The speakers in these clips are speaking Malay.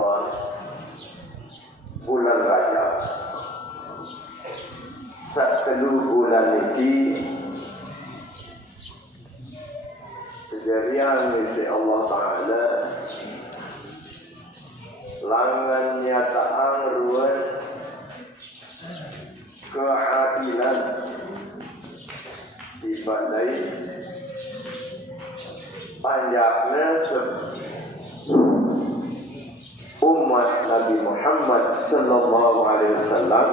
Ramadan, bulan Rajab. Satelu bulan ini kejadian misi Allah Ta'ala langan nyataan ruan keadilan dibandai panjangnya umat Nabi Muhammad sallallahu alaihi wasallam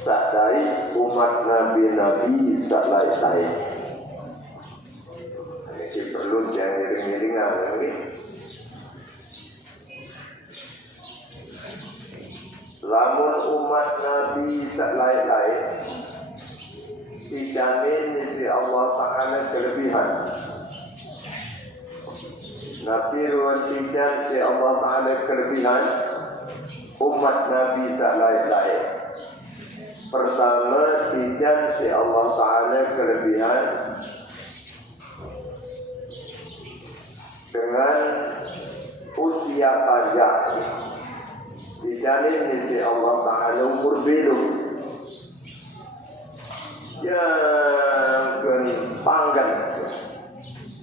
sadai umat Nabi sadai. Ini perlu jangan iring-iringan ini. Lamun umat Nabi sadai dijamin misi Allah Ta'ala kelebihan. Nabi ruang tijan si Allah Ta'ala kelebihan umat Nabi sadai. Pertama tijan si Allah Ta'ala kelebihan dengan usia panjang. Dijamin si Allah Ta'ala umur belum yang panggang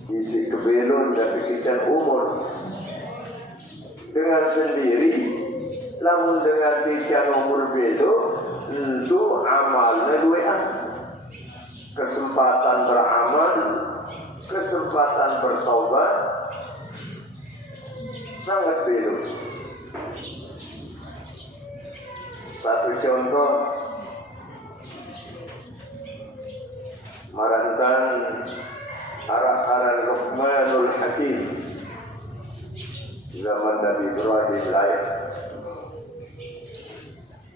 isi kebelun dan pikiran umur dengan sendiri. Namun dengan pikiran umur belum itu amalnya dua, kesempatan beramal, kesempatan bertobat sangat belum. Satu contoh marantan arah-arah Luqmanul Hakim zaman Nabi Ibrahim lahir.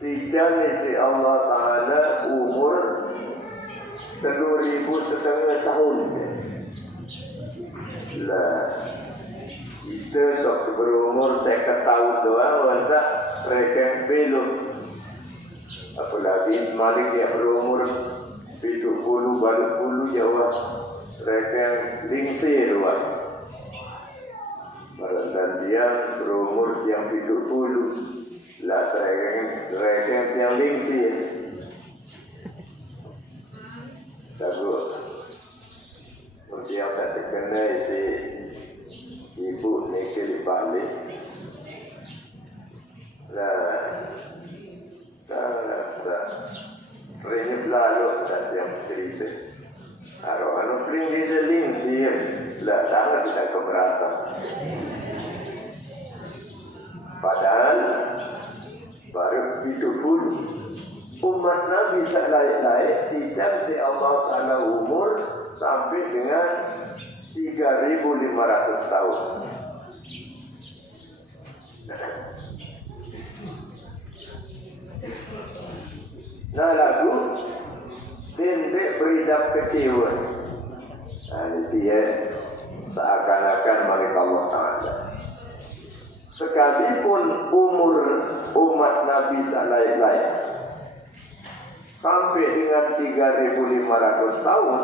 Tidak misi Allah Ta'ala umur 3,500 tahun. Lah, itu sok berumur 50 tahun doang, wanita mereka belum. Apalagi Malik yang berumur 70 balik 10 Jawa mereka lingsir wah. Dan dia berumur yang 70 lah mereka yang lingsir. Bagus. Mesti yang tak terkenal si ibu nikah balik. Ini lalu dan yang cerita. Kalau peringgir selingsir, lah sangat tidak keberatan. Padahal baru 70 umat Nabi lain tidak si Allah Ta'ala umur sampai dengan 3.500 tahun. Nah lagu tindek beridap kecewa. Nah ini dia seakan-akan mereka Allah Ta'ala. Sekalipun umur umat Nabi lain sampai dengan 3.500 tahun,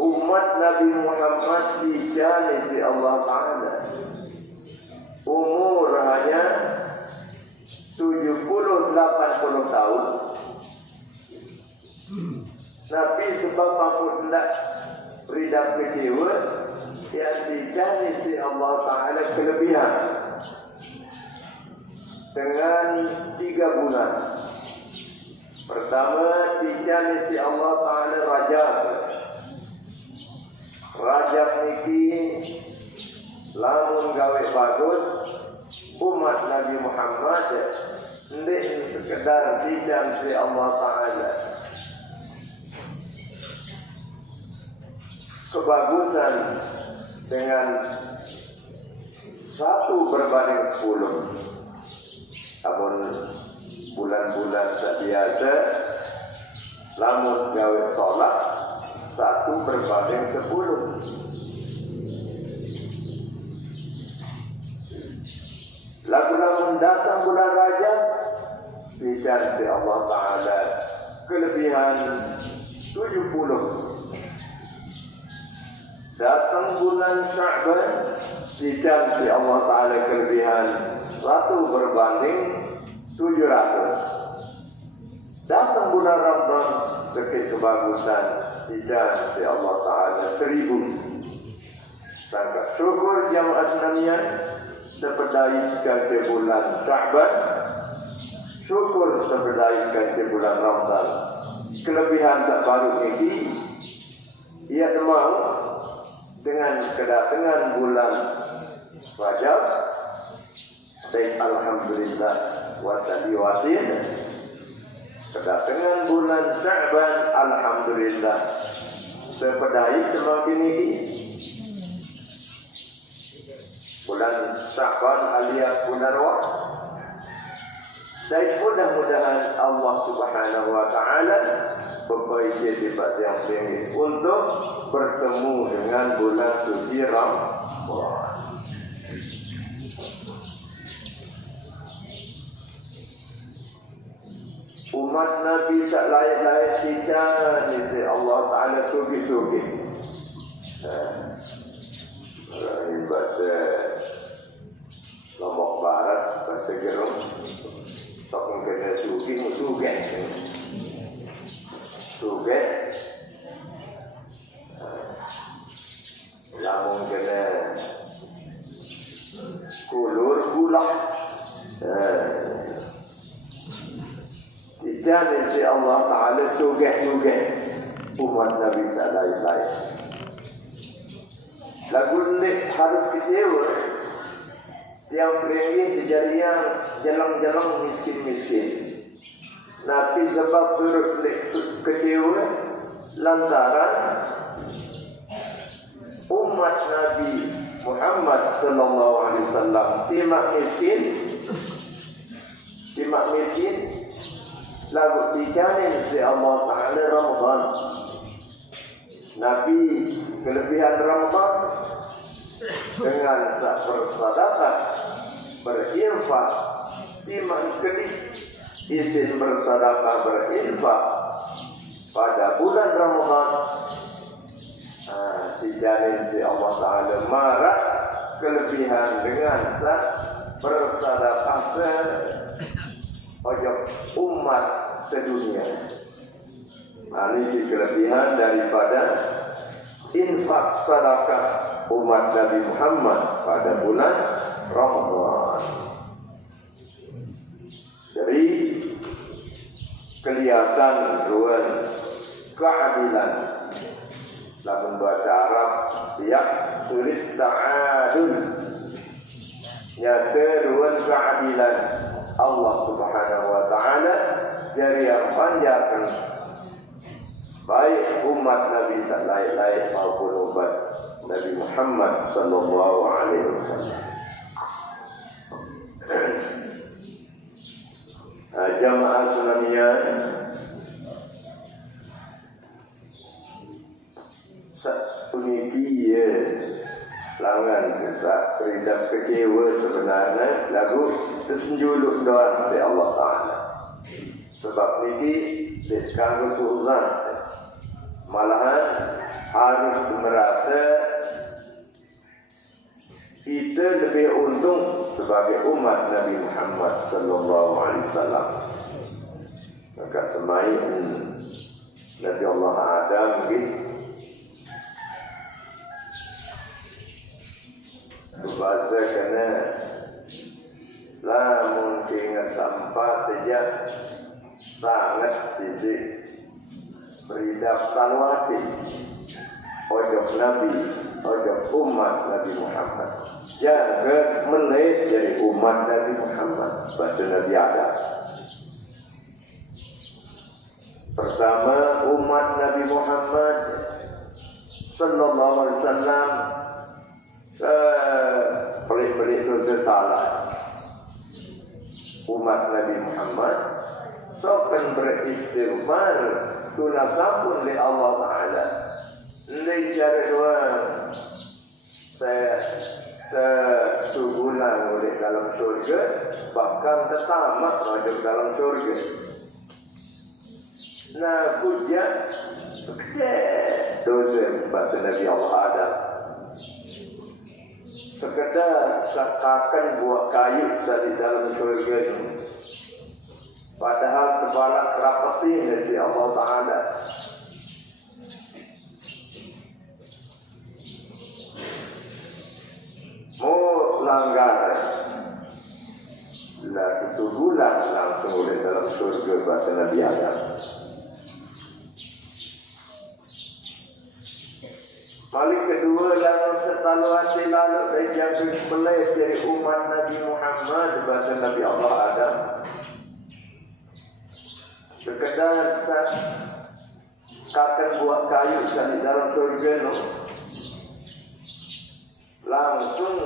umat Nabi Muhammad dijalisi Allah Ta'ala umur hanya 70-80 tahun. Tapi sebab aku tidak beridap kecewa, yang dijalisi Allah Ta'ala kelebihan dengan 3 bulan. Pertama dijalisi Allah Ta'ala Rajab. Rajab niki lamun gawe bagus umat Nabi Muhammad ndek sekedar dijanji Allah Ta'ala kebagusan dengan 1 berbanding 10. Namun bulan-bulan biasa lamun gawe tolak 1 berbanding 10. Lalu datang bulan Rajab dijanji Allah Ta'ala kelebihan 70 Datang bulan Sya'ban, dijanji Allah Ta'ala kelebihan 1 berbanding 700. Datang bulan Ramadan, sedikit kebagusan, dijanji Allah Ta'ala 1000. Maka syukur jamaah sekalian, sepedaikan ke bulan Sya'ban, syukur sepedaikan ke bulan Ramadan. Kelebihan tak baru ini, ia mau dengan kedatangan bulan Rajab, baik alhamdulillah wa tadiwasin. Kedatangan bulan Sya'ban, alhamdulillah, sepedai semakin ini. Bulan Sya'ban alias bulan Wah. Dan mudah-mudahan Allah Subhanahu wa Ta'ala memperbaiki sifat yang tinggi untuk bertemu dengan bulan suci Ramadan. Umat Nabi tak layak-layak kita ni Allah Ta'ala sugi-sugi. Ini bahasa Lombok Barat, bahasa Gerung. Tak kena sugi, suge. Suge. Lamun kena kulur gula. Dijani si Allah Ta'ala suge-suge umat Nabi sallallahu alaihi. Lagu ni harus kecewa. Yang beringi dijadikan jalan-jalan miskin-miskin. Nabi sebab turut kecewa lantaran umat Nabi Muhammad sallallahu alaihi wasallam timak miskin lagu dijamin si Allah Ta'ala Ramadan. Nabi kelebihan Ramadan dengan bersedekah, berinfak, timak kedis, izin bersedekah, berinfak pada bulan Ramadan. Dijamin si Allah Ta'ala marah kelebihan dengan bersedekah ojok umat sedunia. Ini kelebihan daripada infak sedekah umat Nabi Muhammad pada bulan Ramadan. Jadi kelihatan ruang keadilan dalam bahasa Arab yang sulit ta'adul. Nyata ruang keadilan Allah Subhanahu wa Ta'ala dari yang panjang baik umat Nabi sallallahu alaihi maupun umat Nabi Muhammad sallallahu alaihi wasallam. Jamaah sunamian puniki langan kesak beridak kecewa sebenarnya lagu sesenjuluk doa dari Allah Ta'ala. Sebab ini sekarang Tuhan malahan harus merasa kita lebih untung sebagai umat Nabi Muhammad sallallahu alaihi wasallam. Maka semai Nabi Allah Adam bahasa kena lamun ingat sampai sejak sangat sisi beridap salwati ojok Nabi, ojok umat Nabi Muhammad. Jaga menaik dari umat Nabi Muhammad bahasa Nabi Adam. Pertama umat Nabi Muhammad sallallahu alaihi wasallam pelik-pelik dosa salah. Umat Nabi Muhammad sokan beristighfar tunasampun li Allah Ta'ala. Ini cara dua saya sebulan oleh dalam surga, bahkan tetamat masuk dalam surga. Nah, pujian dosa bahasa Nabi Allah Adam sekedar sakakan buah kayu dari dalam surga ini. Padahal sebalak rapat ini si Allah Ta'ala. Mau langgar lah itu bulan langsung oleh dalam surga bahasa Nabi Adam. Malik kedua dalam setaluasi lalu dan jatuh pelai dari umat Nabi Muhammad bahasa Nabi Allah Adam. Sekedar kakak buah kayu di dalam surga no, langsung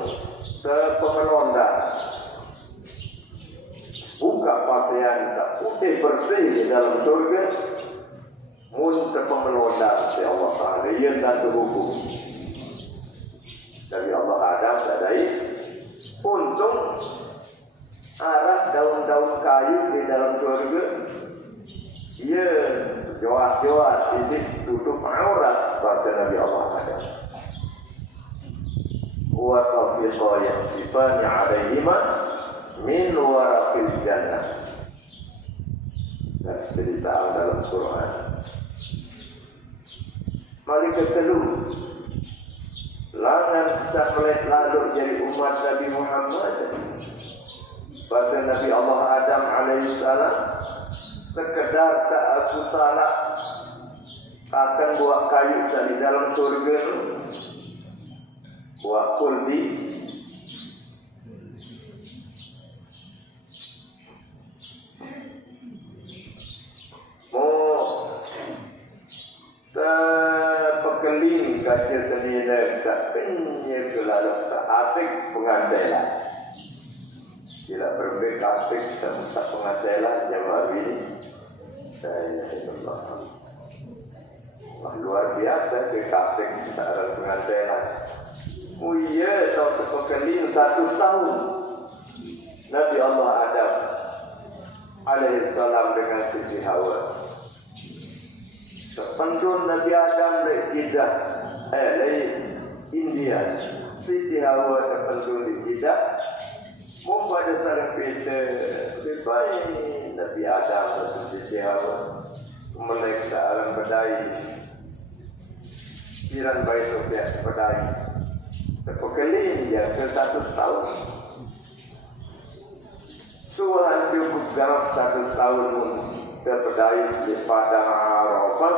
ke pemelonda. Buka pakaian tak putih bersih di dalam surga. Mun terpemelonda si Allah Ta'ala. Ia satu hukum dari Allah Adam tadi. Untung arah daun-daun kayu di dalam surga. Ia joat-joat ini tutup aurat bahasa Nabi Allah Adam. Wa tawfiqa yaksifani alaihima min waraqil jannah. Dan cerita dalam Quran. Mari ketelu langan kita melihat lalu jadi umat Nabi Muhammad. Bahasa Nabi Allah Adam alaihissalam sekedar aku salah akan buat kayu dari dalam surga buat kuldi pekeling kaca senila tak penyek selalu tak asik pengantilan. Bila berbeza asik tak pengantilan jemaah ini. Saya luar biasa ke asik tak pengantilan. Oh iya, tahun pekeling 1 tahun Nabi Allah Adam alaihissalam dengan Siti Hawa. Pendun Nabi Adam dari India, Siti Hawa terpendun di Jeddah. Mempada sarang peta sebaik Nabi Adam dan Siti Hawa mereka alam pedai, jiran baik Sofiat pedai. Terpekali dia ke 1 tahun. Tuhan cukup garap 1 tahun terpedai di padang Arafah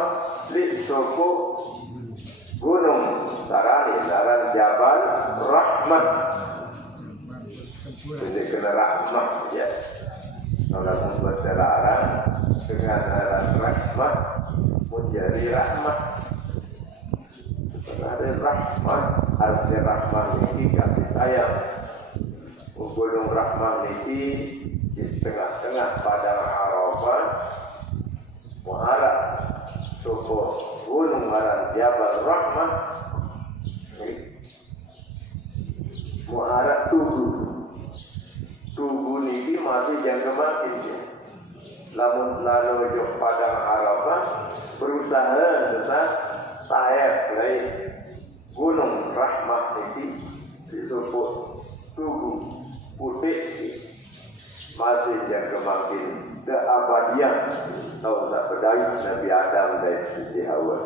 di suku gunung daran Jabal Rahmat. Jadi kena rahmat ya. Kalau membuat daran dengan daran rahmat menjadi rahmat. Ada rahmat, artinya rahmat ini kasih sayang. Gunung Rahmat ini di tengah-tengah padang Arafah muharap suku gunung ngaran Jabal Rahmat muharap tubuh ini masih jangka makin lamun lalu jauh padang Arafah berusaha besar sayap dari gunung Rahmat ini disebut tubuh putih masih jangka makin keabadian tahu tak pedai Nabi Adam dan Siti Hawa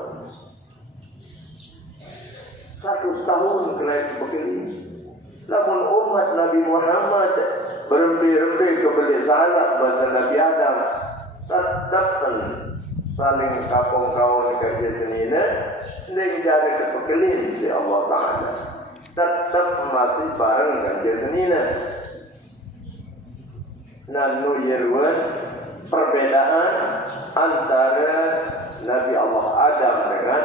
1 tahun kelai begini. Namun umat Nabi Muhammad berempi-rempi kepada salah bahasa Nabi Adam tetapkan saling kapong kawan kerja senina dan jari kepekelin si Allah Ta'ala tetap masih bareng kerja senina. Nanu yeruan perbedaan antara Nabi Allah Adam dengan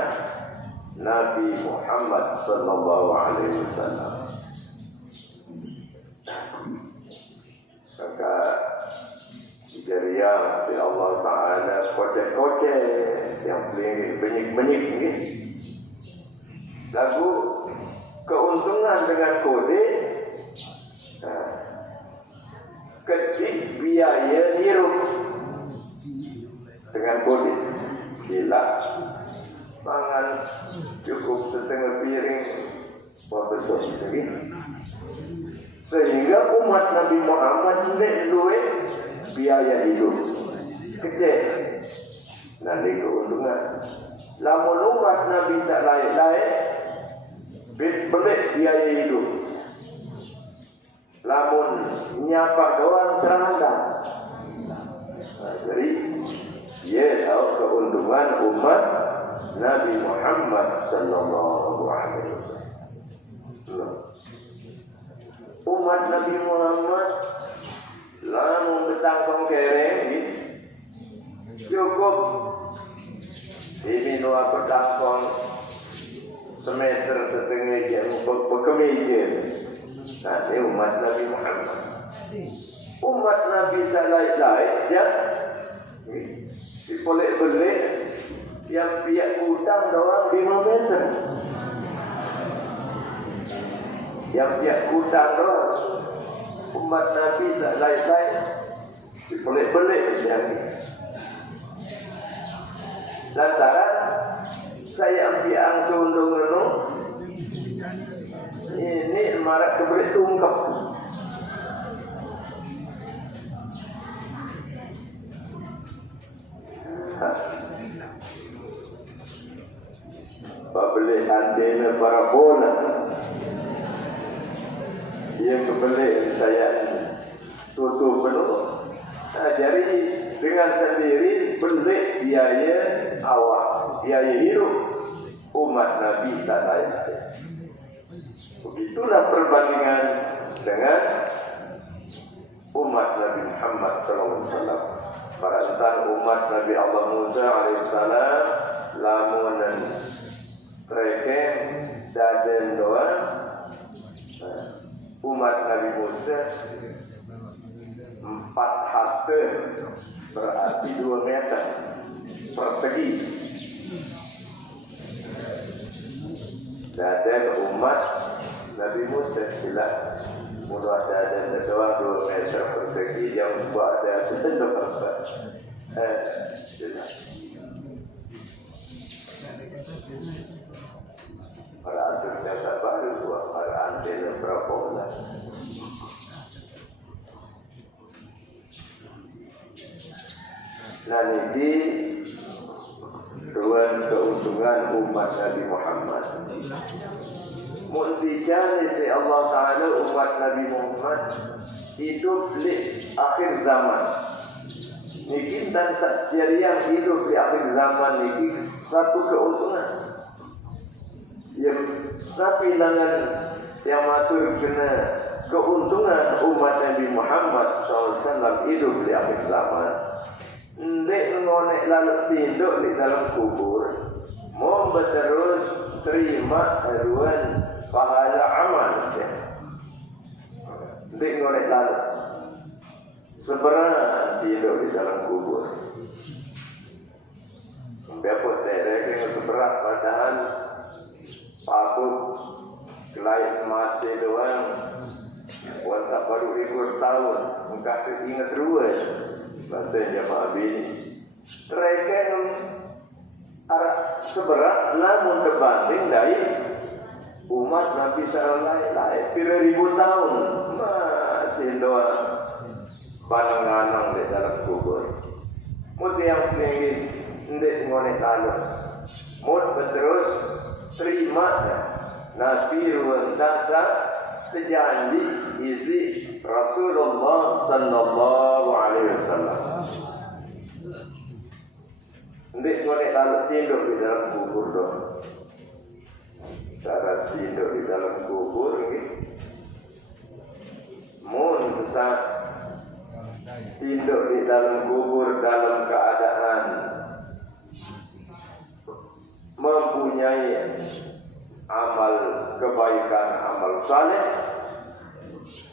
Nabi Muhammad sallallahu alaihi wasallam. Maka jariah si Allah Ta'ala kocek-kocek yang benyik-benyik ni. Lagu keuntungan dengan kode kecil biaya hirup dengan kode gila mangan cukup setengah piring besok lagi. Sehingga umat Nabi Muhammad tidak duit biaya hidup kecil. Nanti keuntungan. Lamun umat Nabi tak lain-lain, belik biaya hidup. Lamun nyapa doang serangkan. Jadi, dia tahu keuntungan umat Nabi Muhammad sallallahu alaihi wasallam. Umat Nabi Muhammad lamun betangkong kereng cukup ini doa betangkong semeter setengah jam berkemeja. Nah, ini umat Nabi Muhammad. Umat Nabi lain-lain yang diboleh-boleh yang pihak utang doang 5 meter. Yang pihak utang doang umat Nabi lain-lain diboleh-boleh yang lantaran saya ambil angsung dong ini marak keberit tungkap. Beli antena parabola yang kebeli saya tutup penuh. Nah, jadi dengan sendiri beli biaya awak, biaya hidup umat Nabi tak lain. Begitulah perbandingan dengan umat Nabi Muhammad SAW. Para entar umat Nabi Allah Musa alaihissalam lamun dan mereka dan doa umat Nabi Musa 4 hasta berarti 2 meter persegi. Dan umat Nabi Musa sila mula dan doa 2 meter persegi yang buat dan sedang para antenna tak baru buat para antena parabola. Nah ini ruang keuntungan umat Nabi Muhammad. Mu'tijani si Allah Ta'ala umat Nabi Muhammad hidup di akhir zaman. Niki dan jadi yang hidup di akhir zaman niki satu keuntungan. Yang tapi dengan yang matur kena keuntungan umat Nabi Muhammad SAW hidup di akhir zaman. Ndek ngonek lalu tidur di dalam kubur, mau berterus terima haruan pahala amal. Ndek ngonek lalu sebenarnya tidur di dalam kubur. Berapa terek yang seberat padahal aku kelai mati doang. Wanta baru 1000 tahun, engkau ingat ruas. Bahasa jamaah bini tereken arah seberat namun terbanding dari umat Nabi SAW pira ribu tahun masih doa panang-panang di dalam kubur. Mut yang tinggi ndek ngonek lalu mut berterus terima Nabi ruang dasar sejanji isi Rasulullah sallallahu alaihi wasallam. Ndek ngonek lalu tidur di dalam kubur dong. Cara tidur di dalam kubur ni mun besar tidur di dalam kubur dalam keadaan mempunyai amal kebaikan, amal saleh.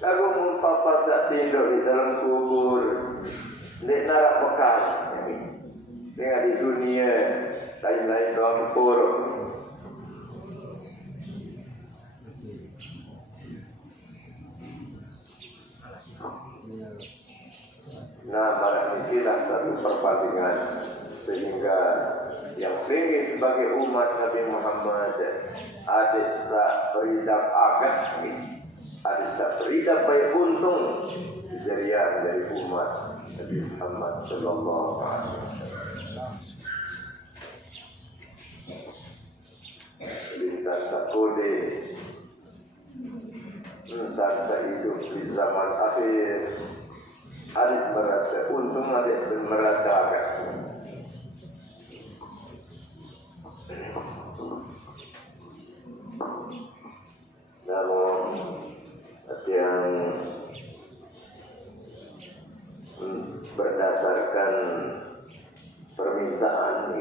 Lalu mumpapa saat tidur di dalam kubur, di narak bekas, dengan di dunia lain-lain dalam kubur. Nah, barang inilah satu perbandingan sehingga yang pengen sebagai umat Nabi Muhammad ada tak beridap agak ada tak beridap baik untung kejadian dari umat Nabi Muhammad sallallahu alaihi wasallam. Lintas sakode entah hidup di zaman akhir ada merasa untung ada merasa agak. Namun yang berdasarkan permintaan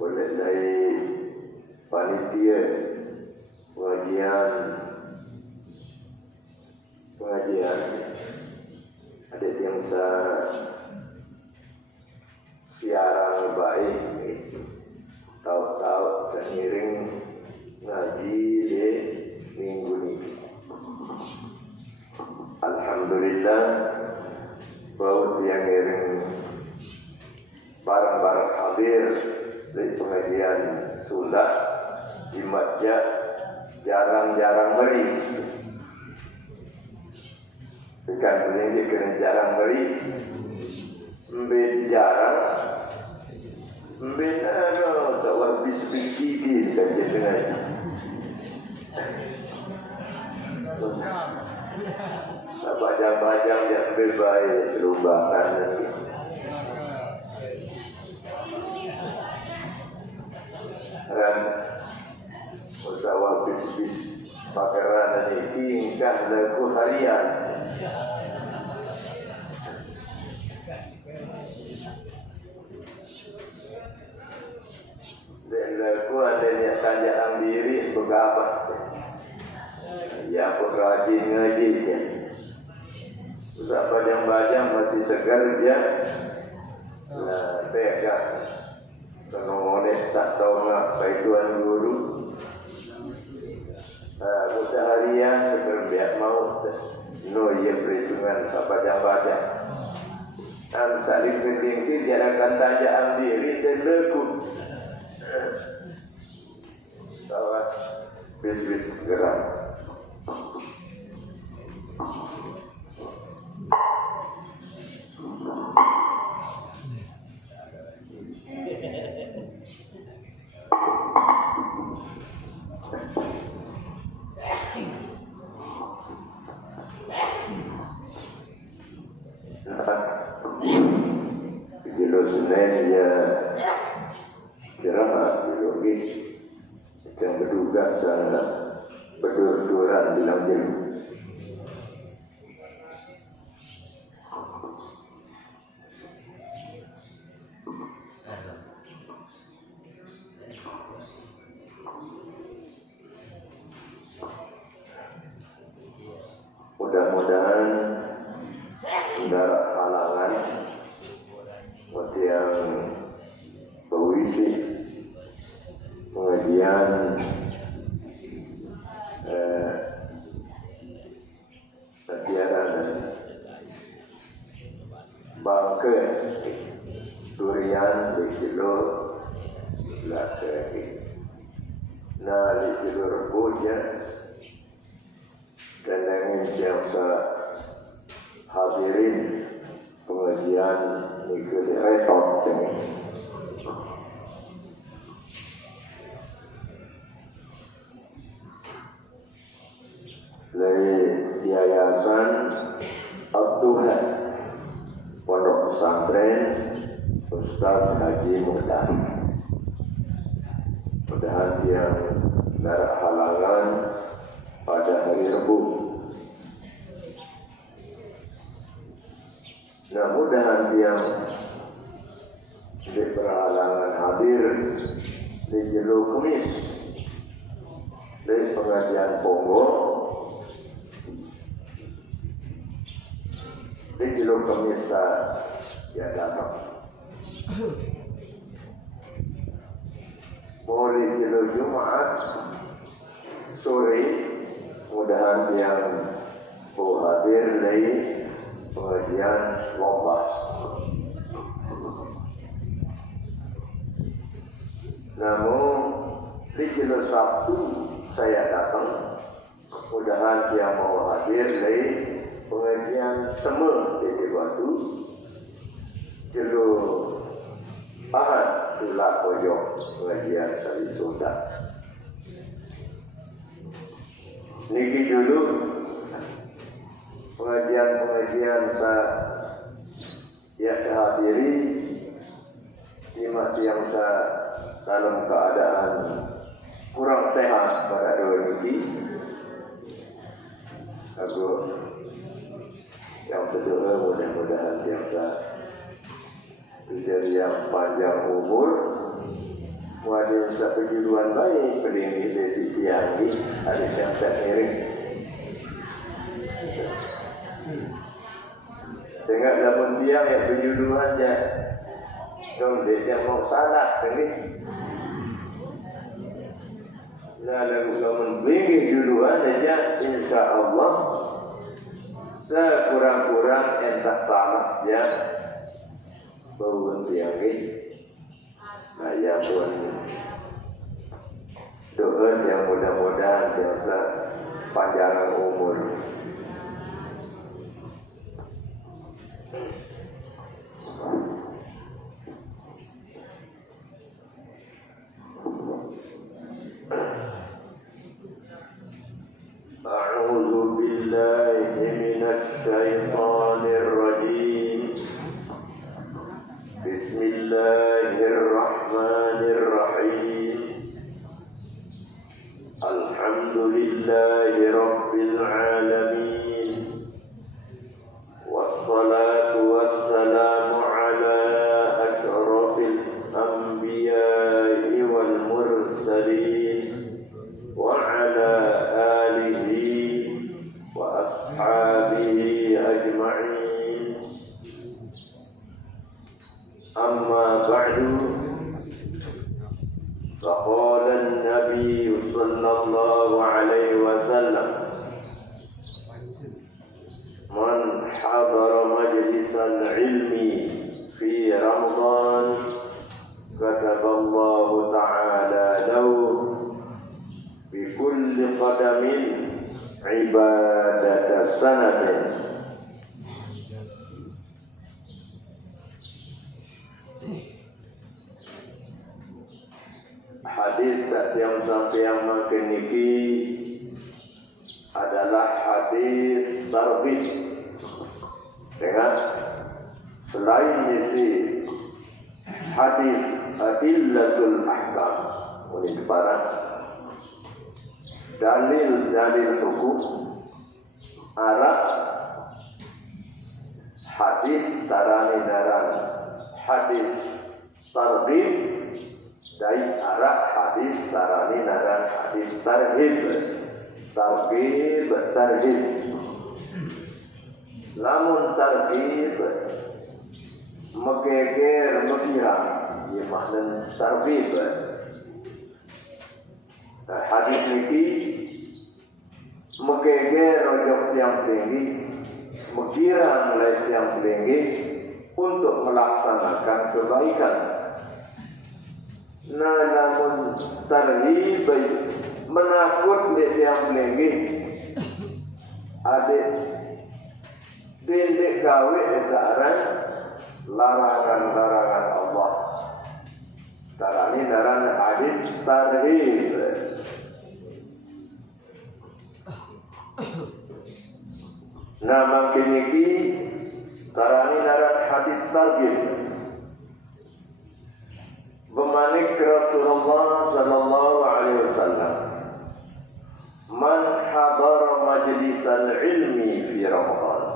boleh dari panitia pengajian ada yang siaran baik tahu-tahu seiring ngaji di minggu ini. Alhamdulillah bahwa yang ngiring barang-barang hadir di pengajian Sunda di masjid jarang-jarang beris. Bukan ini kena jarang beris. Mbed jarang. Mbed tak habis-habis gigi saja dengan. Baca-baca yang berbaik terubahkan lagi. Dan usaha bis-bis pakaian ini kan laku harian. Dan laku adanya sajaan diri berapa? Ya rajin ngaji ya. Usaha bajang-bajang masih segar dia. Nah, pegang. Penomonek tak tahu nak baituan dulu. Usaha harian seperti mau. No ia perhitungan bajang-bajang. Saling bergengsi jangan tajam diri dan lekut. Tawas bis-bis gerak. Sebenarnya dia kira biologis yang berduga sangat berdur-duran dalam diri. Mudah-mudahan tidak halangan buat yang berwisi pengajian dan bangke durian di kilo laseh nah di kilo rebusnya dan yang hadirin pengajian mengikuti rekod ini. Dari Yayasan Abduhan Pondok Pesantren Ustaz Haji Muhtar. Mudah-mudahan yang darah halangan pada hari Rabu. Nah, mudah-mudahan yang berhalangan hadir di Jelo Kumis di pengajian Pongo di Jelo Kumis ya datang. Boleh Jelo Jumat sore, mudah-mudahan yang hadir di pengajian lomba. Namun di kilo Sabtu saya datang, mudahan dia mau hadir dari pengajian semua di Batu. Kilo Ahad Tula Pojok pengajian dari Sultan. Niki dulu pengajian saya hadiri di masih yang saya dalam keadaan kurang sehat pada dua niki. Aku yang berdoa mudah-mudahan biasa menjadi yang panjang umur, wadah satu kejuruan baik, pelinggi desi tianggi, ada yang tak miring. Tengok dalam tiang yang kejuruan je, dong dia yang mau salat ini. Nah, dalam pelinggi kejuruan saja, insya Allah sekurang-kurang entah salat ya. Bawun tiangin, ayah pun doa yang mudah-mudahan biasa panjang umur. A'udzu billahi minasy syaithanir rajim. Bismillahirrahmanirrahim. Alhamdulillahi rabbil alamin. Wassalatu wassalamu ala asyrafil anbiya'i wal mursalin wa ala alihi wa ashabihi ajma'in. Amma ba'du, faqala an-nabiy sallallahu alaihi wasallam, man hadara majlisal ilmi fi Ramadan kataballahu ta'ala lahu bi kulli qadamin ibadata sanatin. Hadis yang sampai yang makin niki adalah hadis tarbit. Dengan selain isi hadis adillatul ahkam, ini barang dalil hukum Arab, hadis tarani-daran, hadis tarbit dari arah hadis tarani naran hadis tarhib tarhib. Lamun tarhib megeger mekirang ia makna tarhib. Hadis ini megeger rojok yang tinggi, mekirang lain yang tinggi untuk melaksanakan kebaikan. Nah, namun tarhib menakut dia yang melenggi adik bintik gawe esaran larangan-larangan Allah. Tarani daran hadis tarhib. Nah, makin iki tarani daran hadis tarhib. Bemanik Rasulullah sallallahu alaihi wasallam, man hadara majlisal ilmi fi Ramadan.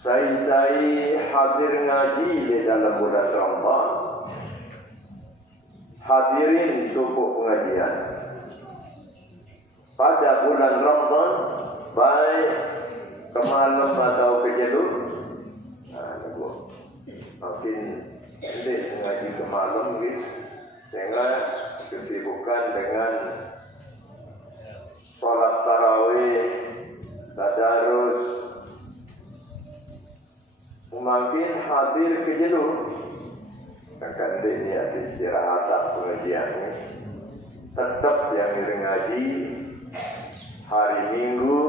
Saya hadir ngaji di dalam bulan Ramadan. Hadirin subuh pengajian pada bulan Ramadan, baik ke malam atau ke jenuh. Makin ini ngaji ke malam gitu, sehingga kesibukan dengan sholat tarawih, tadarus, hadir ke jenuh. Akan dia istirahat pengajian ini. Tetap yang ngaji hari Minggu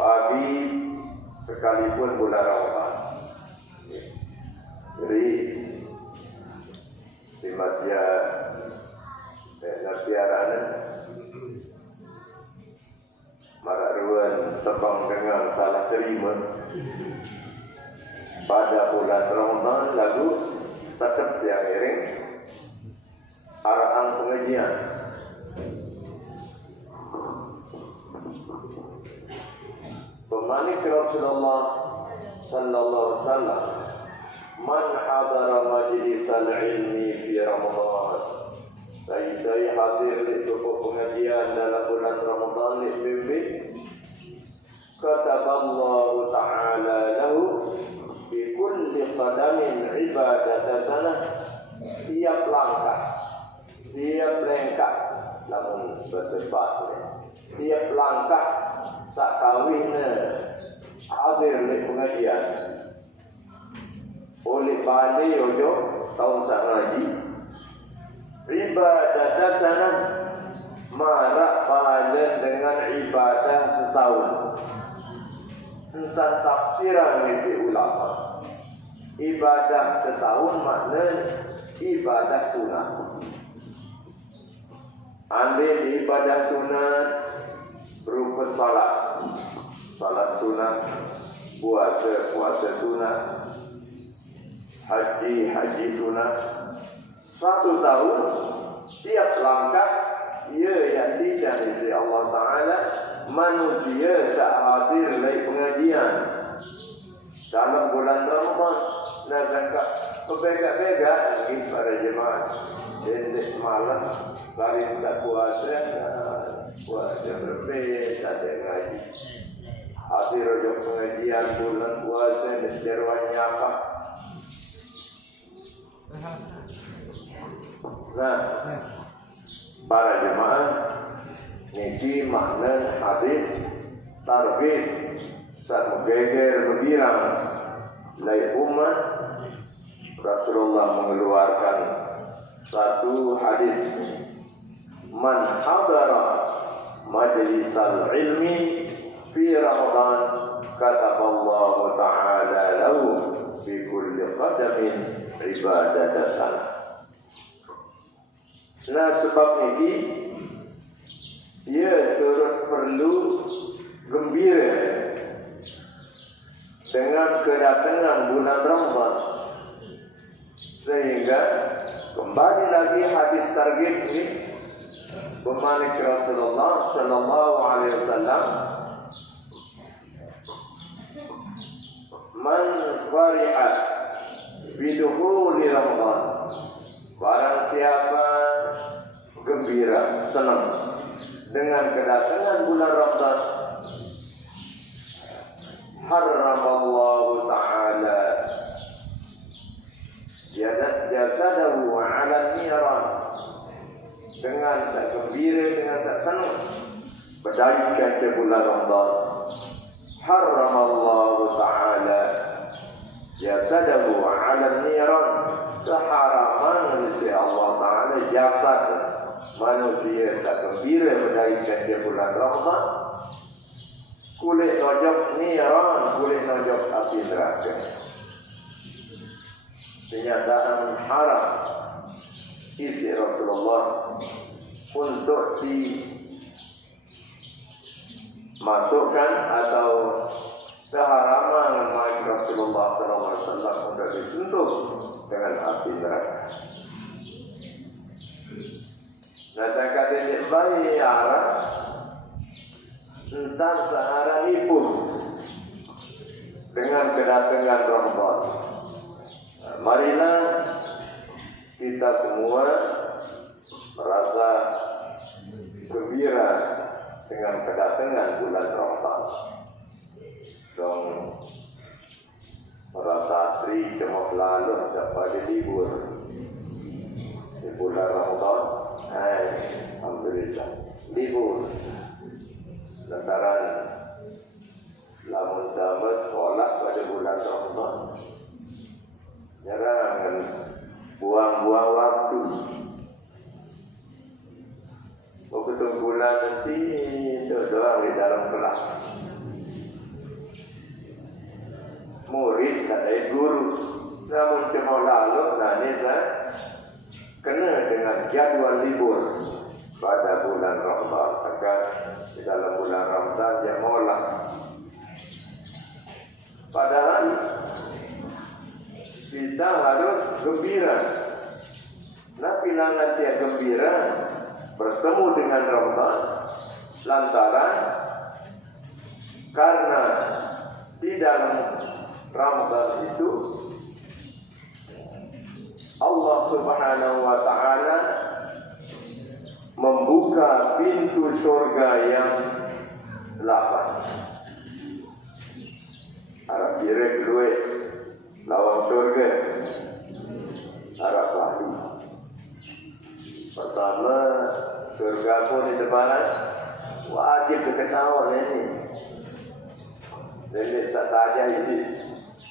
pagi sekalipun bulan Ramadan. Jadi di masjid nasiarana mararuan sebang dengan salah terima pada bulan Ramadan lalu tetap yang iring arahan pengajian. Pemanik Rasulullah sallallahu alaihi wasallam, man hadara majlisal ilmi fi Ramadan. Saya hadir di sebuah pengajian dalam bulan Ramadan di bimbing. Kataballahu ta'ala lahu bi kulli qadamin ibadatan sanah. Tiap langkah, tiap lengkah, namun bersebat. Tiap langkah tak kawinnya hadir di pengajian. Oleh balik ojo tahun tak ngaji. Ibadah sana marak pahala dengan ibadah setahun. Tentang tafsiran dari ulama. Ibadah setahun maknanya ibadah sunat. Ambil ibadah sunat berupa salat. Salat sunat, puasa sunat, haji sunat. 1 tahun setiap langkah ia yaksikan dari Allah Ta'ala manusia tak hadir dari pengajian dalam bulan Ramadan. Nak cakap berbeza-beza lagi para jemaah jadi malam kali tak puasa berbeza tak ada ngaji hadir untuk pengajian bulan puasa dan jeruannya apa. Nah, para jemaah niki makna hadis tarbih saat menggeger bergirang dari umat. Rasulullah mengeluarkan satu hadis, man hadara majlisal ilmi fi Ramadan kataballahu ta'ala lahu bi kulli qadamin ibadatan. Nah sebab ini ia turut perlu gembira dengan kedatangan bulan Ramadan, sehingga kembali lagi hadis targhib ini pemanik Rasulullah sallallahu alaihi wasallam, man fari'a bidukhuli Ramadan, barang siapa gembira, senang dengan kedatangan bulan Ramadan, haramallahu ta'ala jasadahu 'ala niran, dengan tak gembira, dengan tak senang berdalikan ke bulan Ramadan, haramallahu ta'ala jasadahu 'ala niran, keharaman dari Allah Ta'ala jasad manusia tak gembira berdalikan ke bulan Ramadan, kulit nojok niran, kulit nojok api neraka. Kenyataan haram isi Rasulullah untuk dimasukkan atau keharaman Nabi Rasulullah SAW untuk disentuh dengan api neraka. Nah, cakap ini bayi arah tentang searah ibu dengan kedatangan Ramadan. Marilah kita semua merasa gembira dengan kedatangan bulan Ramadan. Dong merasa asri cuma lalu dapat libur di bulan Ramadan. Alhamdulillah libur. Lantaran lamun sama sekolah pada bulan Ramadan. satu bulan nanti doang di dalam kelas. Murid tak ada guru. Namun cuma lalu nanti saya kena dengan jadwal libur pada bulan Ramadan. Maka di dalam bulan Ramadan dia molak. Padahal kita harus gembira. Nah, bilangan dia gembira bertemu dengan Ramadan lantaran karena di dalam Ramadan itu Allah Subhanahu wa taala membuka pintu surga yang 8. Arab direk luwe lawang surga Arab Bali. Pertama surga pun di depan wajib diketahui ini. Jadi tak saja isi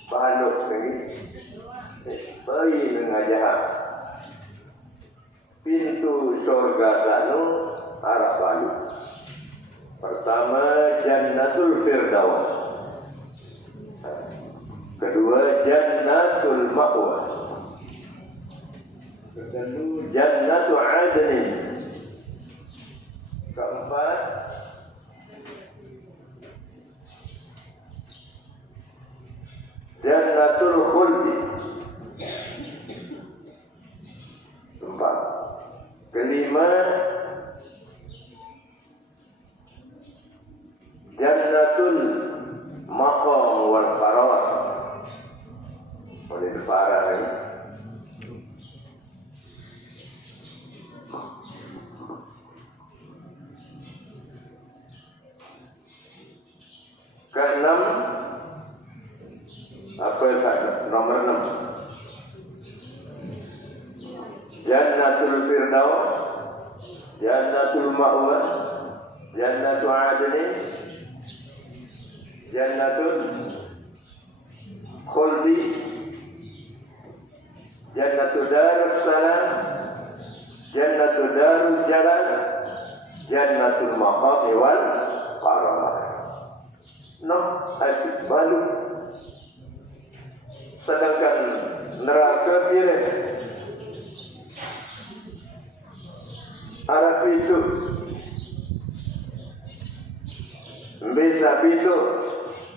bahanuk lagi. Bayi mengajak pintu surga Danu Arab Bali. Pertama Jannatul Firdaus. Kedua Jannatul Ma'wa. Ketiga Jannatul Adnin. Keempat Jannatul Khuldi. Empat. Kelima Jannatul Maqam wal Farawat. Boleh berparah lagi. Keenam apa nomor 6 Jannatul Firdaus, Jannatul Ma'wa, Jannatul Adni, Jannatul Khuldi, Jannatul Darussalam, Jannatul Darul Jalal, Jannatul Maqam wal Farawat. Hadis baru. Sedangkan neraka piring arah pintu bisa pintu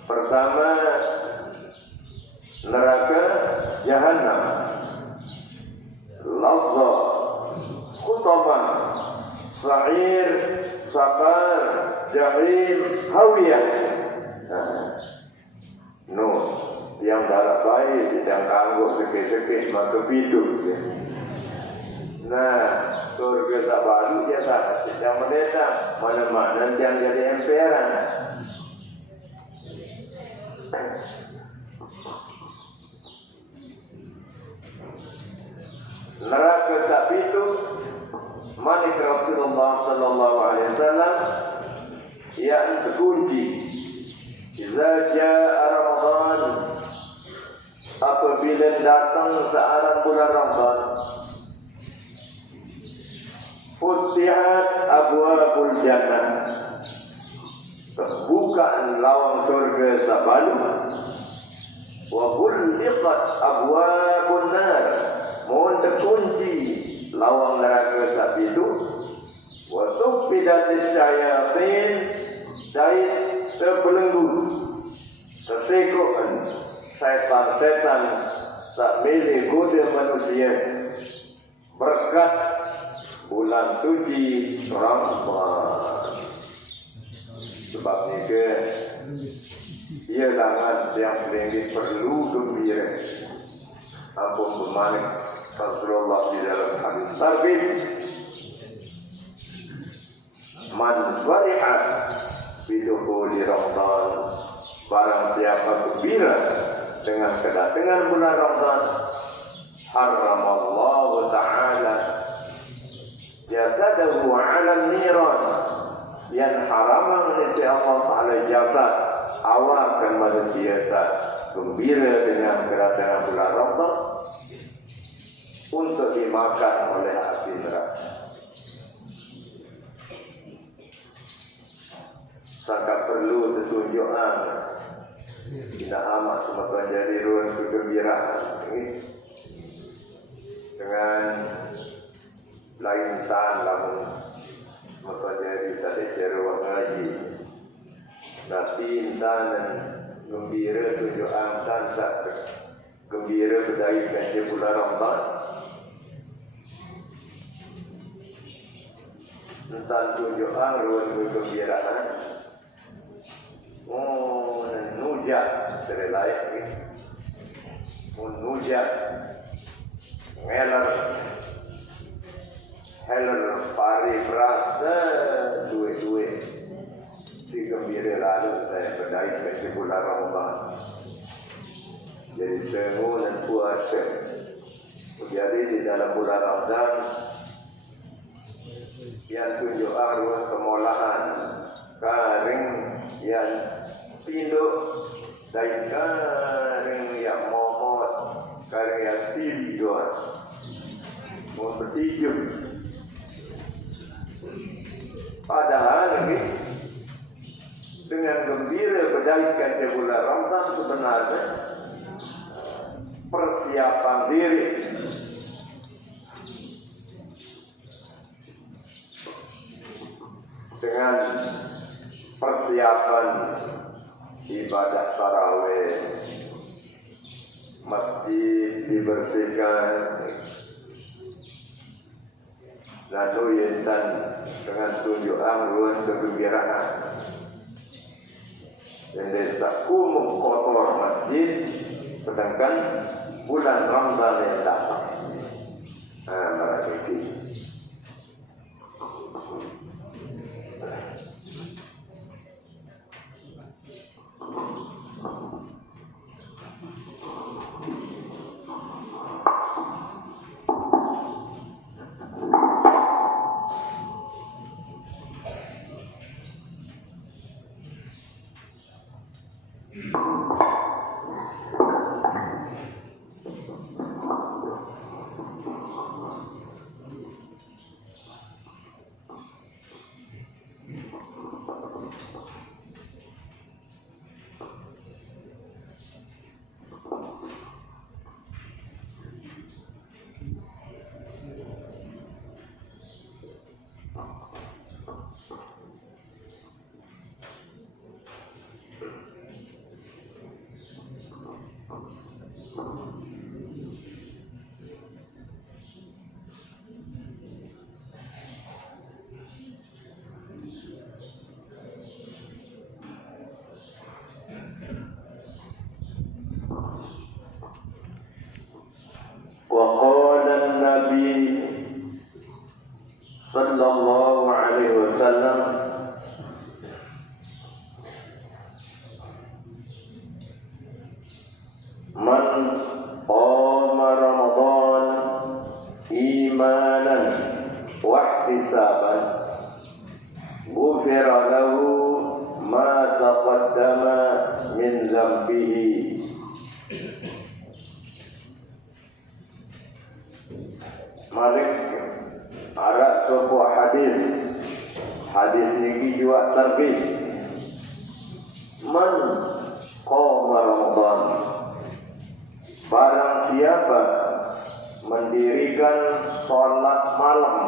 pertama neraka Jahannam, Lazza, Khutaman, Sa'ir, Saqar, Jahim, Hawiyah. Yang darah baik, yang kanggup sekit-sekit maka hidup. Nah, surga tak baru dia tak yang mendatang mana-mana yang jadi emperan. Neraka tak itu manik Rasulullah sallallahu alaihi wasallam yang terkunci. Jika jaa Ramadan, apabila datang searang bulan Ramadan, futihat abwabul jannah, terbuka lawang surga sabalu, wa ghulqat abwabun nar, mohon terkunci lawang neraka sabitu, wa sufidatis syayatin, dan terbelenggu, tersekok setan-setan tak milih goda manusia berkat bulan suci Ramadan. Sebab ni ia sangat yang paling perlu gembira. Ampun bermanik Rasulullah di dalam hadis tarbit man wari'at bidukhuli Ramadan, barang siapa gembira dengan kedatangan bulan Ramadan, haramallahu ta'ala jasadahu 'ala niran, yang haramkan oleh Allah Ta'ala jasad awak dan manusia gembira dengan kedatangan bulan Ramadan untuk dimakan oleh api neraka. tunjukan tidak amat semata jadi ruang kegembiraan ini dengan lain tan lamun semata jadi tadi ruang ngaji tapi intan gembira tunjukan tan gembira berdaikan di bulan Ramadan tentang tunjukan ruang kegembiraan nujat terlaik nujat heller pari berasa dua-dua di gembira lalu saya berdaikan di bulan Ramadan jadi semua dan puasa jadi di dalam bulan Ramadan yang tunjukan ruang kemolahan karing yang pinduk dan karing yang momot karing yang siri doang mau bertijuk padahal lagi dengan gembira berdaikan di bulan Ramadan sebenarnya persiapan diri dengan persiapan ibadah tarawih, masjid dibersihkan, lalu intan dengan tunjukan ruang kegembiraan. Dan desa kumuh kotor masjid, sedangkan bulan Ramadan yang datang. Berarti وقال النبي صلى الله عليه وسلم من قام رمضان إيمانا واحتسابا غفر له ما تقدم من ذنبه. Malik ada sebuah hadis niki juga terbit man qama Ramadan, barang siapa mendirikan sholat malam,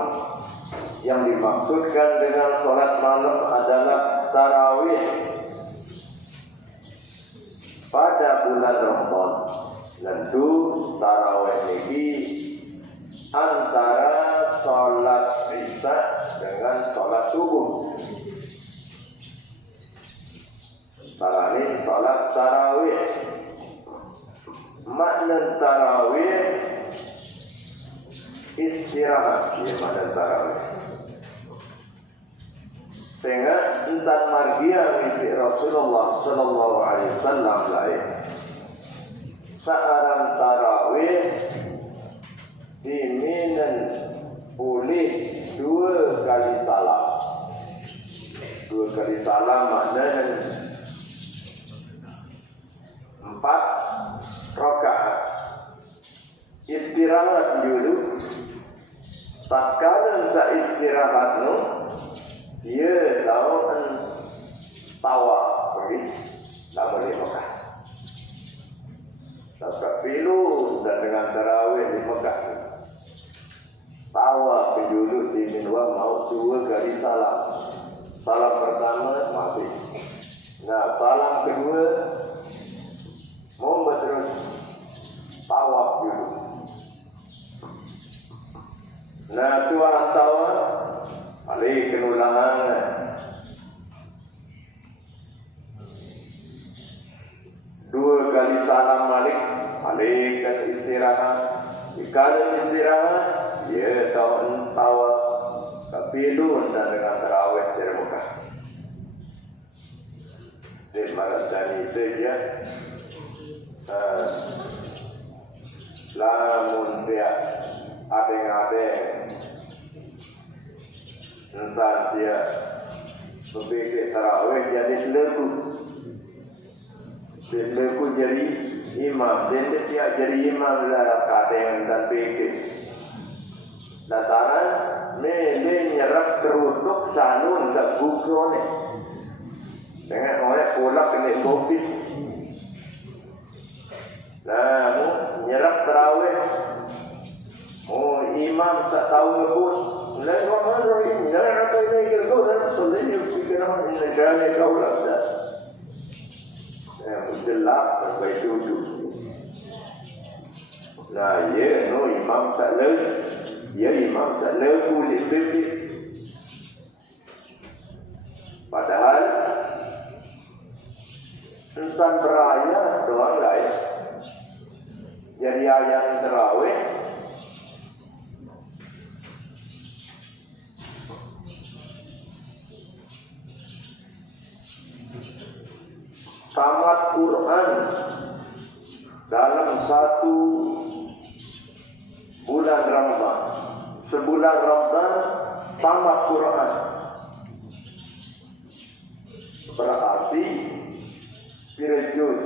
yang dimaksudkan dengan sholat malam adalah tarawih pada bulan Ramadan. Tentu tarawih niki antara sholat isya dengan sholat subuh. Ini sholat tarawih. Makna tarawih istirahat, ya makna tarawih. Sehingga entar margia misi Rasulullah Sallallahu Alaihi Wasallam lain. Seorang tarawih diminan boleh 2 kali salam. 2 kali salam maknanya 4 rakaat. Istirahat dulu. Tatkala sa istirahat no, dia tahu tawaf lagi, tak boleh Mekah. Tak pilu dan dengan tarawih di Mekah. Tawa penduduk di Minwa mau 2 kali salam. Salam pertama mati. Nah, salam kedua mau terus tawaf dulu. Nah, suara tawa balik kenulangan. Dua kali salam balik ke istirahat. Kalau istirahat, dia tahun tawa. Tapi dulu dan dengan terawih di Mekah. Di Marasani itu dia. Lamun dia adeng-adeng entah dia berpikir tarawih jadi leku jadi imam dan dia jadi imam lah kadang dan pikir dataran mele nyerap terutuk salun sebukrone dengan orang kolak kena kopi. Nah, nyerap tarawih. Oh, imam tak tahu ngebut. Lain orang ini, jangan apa ini kerja dan soalnya pikiran ini jangan kau rasa. Gelap sampai duduk. Nah, ye, no imam tak les, ye imam tak les boleh fikir. Padahal insan beraya doang lain. Jadi ayat terawih tamat Quran dalam 1 bulan Ramadan. Sebulan Ramadan tamat Quran. Berarti pira juz?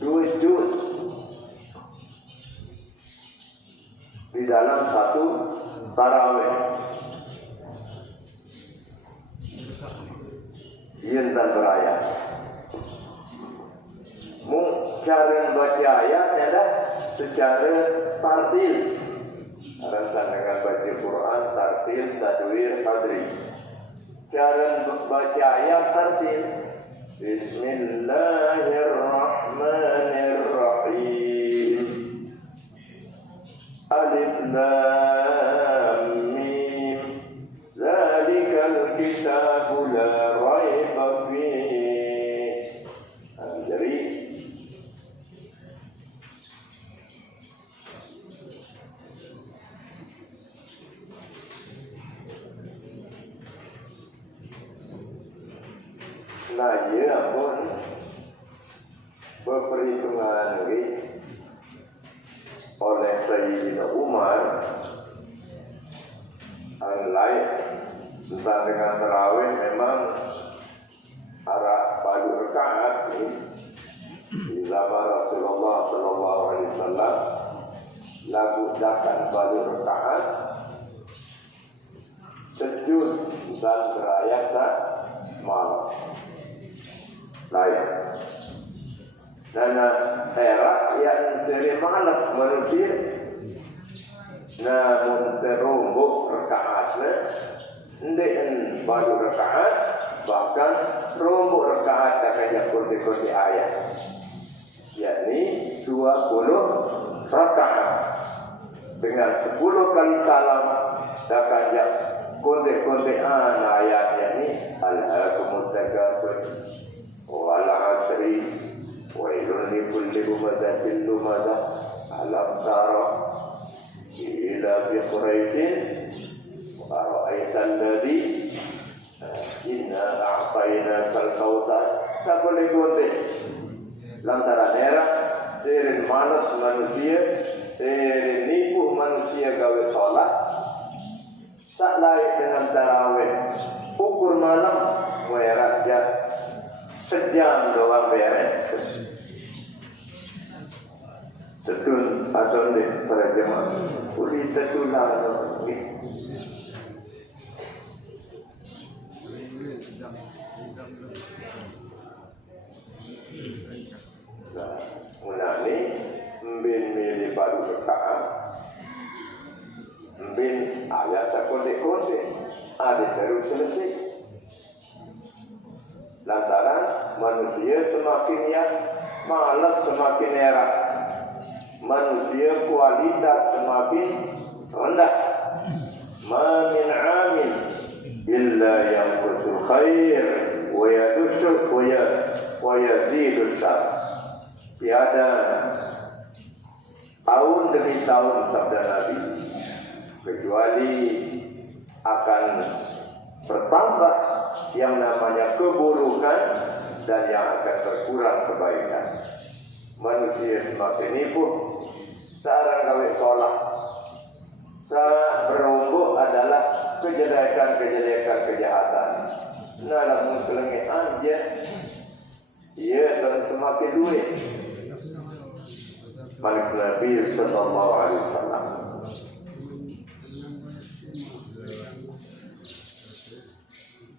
2 juz di dalam 1 tarawih. Yen dan berayat. Cara baca ayat adalah secara tartil. Arasan dengan baca Quran tartil, tadwir, hadri. Cara baca ayat tartil. Bismillahirrahmanirrahim. Alif Lam Mim. Zalikal kitabu la raiba fihi. Jadi nah, ia pun berperhitungan oleh Sayyidina Umar lain tentang dengan tarawih memang arah bagi rakaat di zaman Rasulullah Sallallahu Alaihi Wasallam lagu dakan bagi rakaat sejud dan seraya malam lain. Dan era yang sering malas manusia, namun terumbuk rakaatnya, ndek baru rakaat, bahkan terumbuk rakaat takkannya kurti-kurti ayat, yakni 20 rakaat dengan 10 kali salam, takkannya kurti-kurti ayatnya ini al-hakumut takasur wal-asri wailun likulli humazatin lumazah alam tara ila fi quraishin wa ra'aitan ladhi inna a'tayna kal-kautsar. Tak boleh gotek lantaran era sering malas manusia, sering nipu manusia gawe sholat, tak layak dengan tarawih. Ukur malam rakyat sejam doang beres. Tetun atau di para jemaah boleh tetulang ni. ya tak kontek-kontek. Ada terus selesai. Lantaran manusia semakin yang malas semakin erat. Manusia kualitas semakin rendah. Ma min amin illa yanqusul khair wa yadushul wa yazidul syar. Tiada tahun demi tahun sabda Nabi kecuali akan bertambah yang namanya keburukan dan yang akan berkurang kebaikan. Manusia semakin nipu, sekarang gawe sholat, berumbuh adalah kejelekan kejahatan. Nah, langsung kelengian dia, dan semakin duit. Malik Nabi Sallallahu Alaihi Wasallam.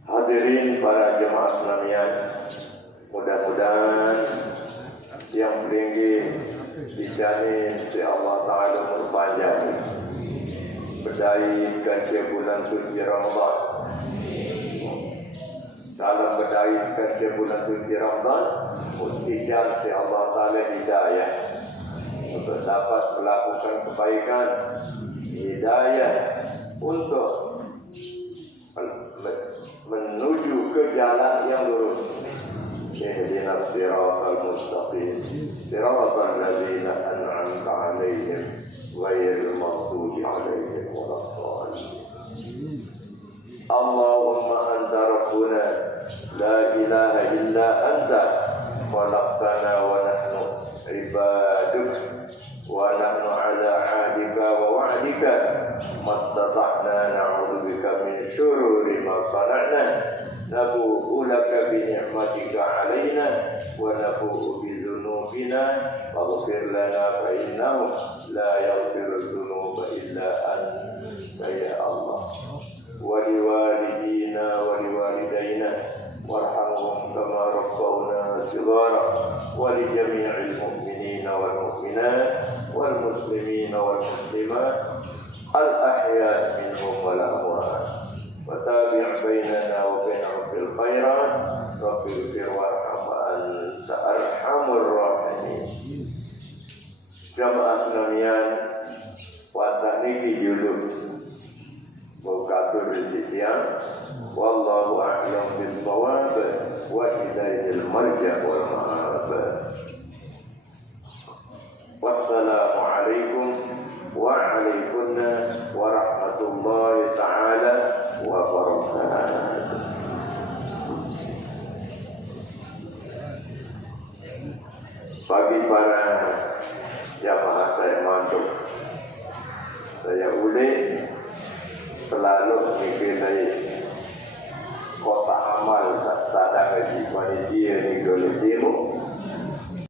Hadirin para jemaah sekalian, mudah-mudahan yang tinggi dijamin si Allah Ta'ala berpanjang berdaihkan ke bulan suci Ramadan. Dalam berdaihkan ke bulan suci Ramadan, mustikan si Allah Ta'ala hidayah untuk dapat melakukan kebaikan, hidayah untuk menuju ke jalan yang lurus. Ihdinas siratal mustaqim, siratal ladzina an'amta 'alaihim ghairil maghdubi 'alaihim waladdallin. Allahumma anta rabbuna la ilaha illa anta khalaqtana wa nahnu ibaduk wa nahnu 'ala 'ahdika wa wa'dika mastata'na na'udzu bika min syururi ma sana'na nabu'u laka bi ni'matika 'alaina wa nabu'u bi dzunubina faghfir lana fa innahu la yaghfiru dzunuba illa anta ya Allah wa liwalidina wa liwalidayna warhamhum kama rabbawna shighara wa li jami'il mu'minina wal mu'minat wal muslimina wal muslimat al ahya minhum wal amwat wa tabi' bainana wa bainahum fil khairat rabbil fir warham anta arhamur rahimin. Jamaah sekalian, wadah niki dulu mukatur siang. Wallahu a'lam bis-shawab wa ilaihil marja' wal ma'ab. Wassalamu alaikum wa alaikumsalam warahmatullahi ta'ala wabarakatuh. Bagi para jamaah saya mantuk, saya ulik selalu mikir dari kota amal sadang di panitia.